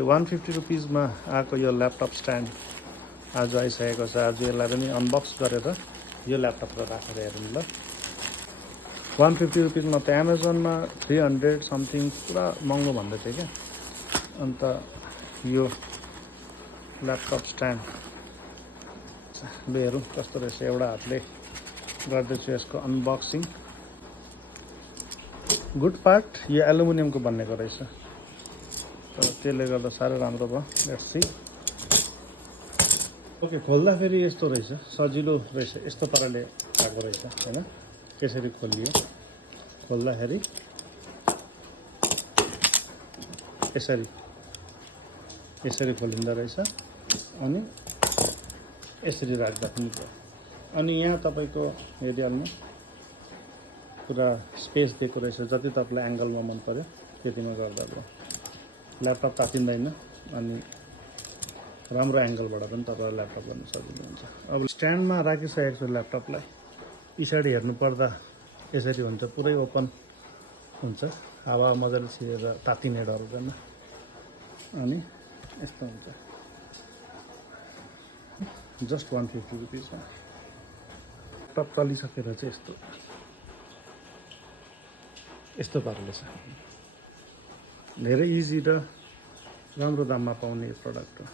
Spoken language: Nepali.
150 रुपिसमा आएको यो ल्यापटप स्ट्यान्ड आज आइसकेको छ। आज यसलाई पनि अनबक्स गरेर यो ल्यापटपलाई राखेर हेरौँ ल। 150 रुपिसमा त एमाजोनमा 300 समथिङ पुरा महँगो भन्दै थियो क्या। अन्त यो ल्यापटप स्ट्यान्ड हेरौँ कस्तो रहेछ। एउटा हातले गर्दैछु यसको अनबक्सिङ। गुड पार्ट यो एलुमिनियमको बनेको रहेछ, तर त्यसले गर्दा साह्रै राम्रो भयो। Let's see. ओके, खोल्दाखेरि यस्तो रहेछ, सजिलो रहेछ। यस्तो पाराले आएको रहेछ हैन। त्यसरी खोलियो, खोल्दाखेरि यसरी खोलिँदो रहेछ। अनि यसरी राख्दा पनि भयो। अनि यहाँ तपाईको हेरिहाल्नु पुरा स्पेस दिएको रहेछ। जति तपाईलाई एंगलमा मन पर्यो त्यतिमा गर्दा भयो। ल्यापटप तातिँदैन अनि राम्रो एंगलबाट पनि तपाईलाई ल्यापटप गर्न सजिलो हुन्छ। अब स्ट्यान्डमा राखिसकेको छु ल्यापटपलाई। पछाडि हेर्नु पर्दा यसरी हुन्छ, पुरै ओपन हुन्छ, हावा मजाले छिरेर तातिने डर हुँदैन। अनि यस्तो हुन्छ। जस्ट 150 रुपिसमा ल्यापटप चलिसकेर चाहिँ यस्तो पाराले छ। धेरै इजी र राम्रो दाममा पाउने यो प्रडक्ट हो।